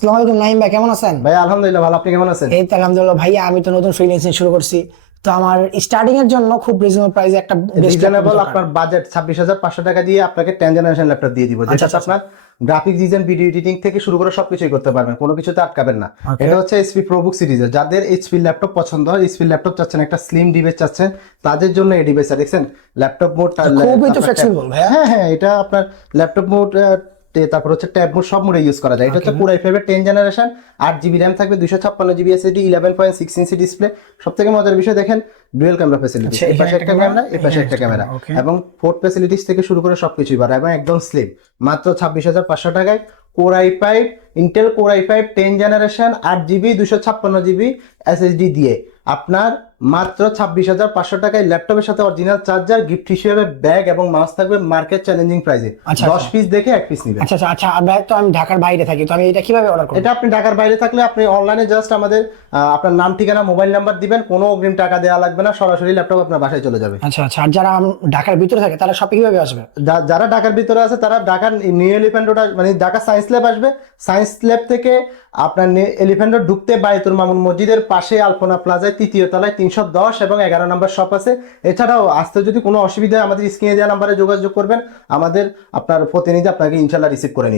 আসসালামু আলাইকুম নাইম ভাই, কেমন আছেন? ভাই আলহামদুলিল্লাহ ভালো। আপনি কেমন আছেন? এই তো আলহামদুলিল্লাহ ভাইয়া, আমি তো নতুন ফ্রিল্যান্সিং শুরু করছি। তো আমার স্টার্টিং এর জন্য খুব রিজনেবল প্রাইসে একটা বেস্ট ল্যাপটপ রিজনেবল দরকার। আপনার বাজেট 26,500 টাকা দিয়ে আপনাকে 10 জেনারেশন ল্যাপটপ দিয়ে দিব, আচ্ছা যেটাতে আচ্ছা আচ্ছা। আপনার গ্রাফিক ডিজাইন, ভিডিও এডিটিং থেকে শুরু করে সবকিছুই করতে পারবেন, কোনো কিছুতে আটকাবেন না। ওকে। এটা হচ্ছে এইচপি প্রোবুক সিরিজের, যাদের এইচপি ল্যাপটপ পছন্দ হয়, এইচপি ল্যাপটপ চাচ্ছেন, একটা স্লিম ডিভাইস চাচ্ছেন, তাদের জন্য এই ডিভাইসটা দেখছেন। ল্যাপটপ মোড, খুবই তো আপনার ট্যাব। ফ্লেক্সিবল ভাইয়া। হ্যাঁ হ্যাঁ, এটা আপনার ল্যাপটপ মোড, তারপর হচ্ছে ট্যাব মোড, সব মোডে ইউজ করা যায়। এটা ওকে। হচ্ছে পুরো i5 এর 10 জেনারেশন, 8 জিবি র্যাম থাকবে, 256 জিবি এসএসডি, 11.6 ইঞ্চি ডিসপ্লে। সব থেকে মজার বিষয় দেখেন, ডুয়েল ক্যামেরা ফ্যাসিলিটি, আচ্ছা, এই এখানে পাশে একটা একটা ক্যামেরা, ক্যামেরা, এই পাশে এখানে একটা একটা ক্যামেরা, ক্যামেরা। ওকে। এবং পোর্ট ফ্যাসিলিটিস থেকে শুরু করে সবকিছুই বাড়া, এবং একদম স্লিম। মাত্র 26,500 টাকায় core i5, Intel core i5 10 generation, 8 GB, 256 GB SSD দিয়ে আপনার মাত্র 26,500 টাকায় ল্যাপটপের সাথে অরিজিনাল চার্জার, গিফট হিসেবে ব্যাগ এবং মাউস থাকবে মার্কেট চ্যালেঞ্জিং প্রাইসে। আচ্ছা 10 আচ্ছা পিস দেখে 1 পিস নেবেন। আচ্ছা আচ্ছা আচ্ছা। ভাই, তো আমি ঢাকার বাইরে থাকি, তো আমি এটা কিভাবে অর্ডার করবো? এটা আপনি ঢাকার বাইরে থাকলে আপনি অনলাইনে জাস্ট আমাদের আপনার নাম, ঠিকানা, মোবাইল নাম্বার দিবেন, কোনো অগ্রিম টাকা দেওয়া লাগবে না, সরাসরি ল্যাপটপ আপনার বাসায় চলে যাবে। আচ্ছা আচ্ছা। আর যারা ঢাকার ভিতরে থাকে তারা শপে কিভাবে আসবে? যারা ঢাকার ভিতরে আছে তারা ঢাকার নিউ এলিফ্যান্ট রোড, মানে ঢাকা সায়েন্স ল্যাব আসবে। সায়েন্স ল্যাব থেকে আপনার এলিফ্যান্ট রোড ঢুকতে বায়তুল মামুন মসজিদের পাশে আলপনা প্লাজায় 3য় তলায় 310 এবং 11 নম্বর শপ আছে। এছাড়াও আসতে যদি কোনো অসুবিধা হয় আমাদের স্ক্রিনে দেওয়া নাম্বারে যোগাযোগ করবেন, আমাদের আপনার প্রতিনিধি আপনাকে ইনশাল্লাহ রিসিভ করে নিবে।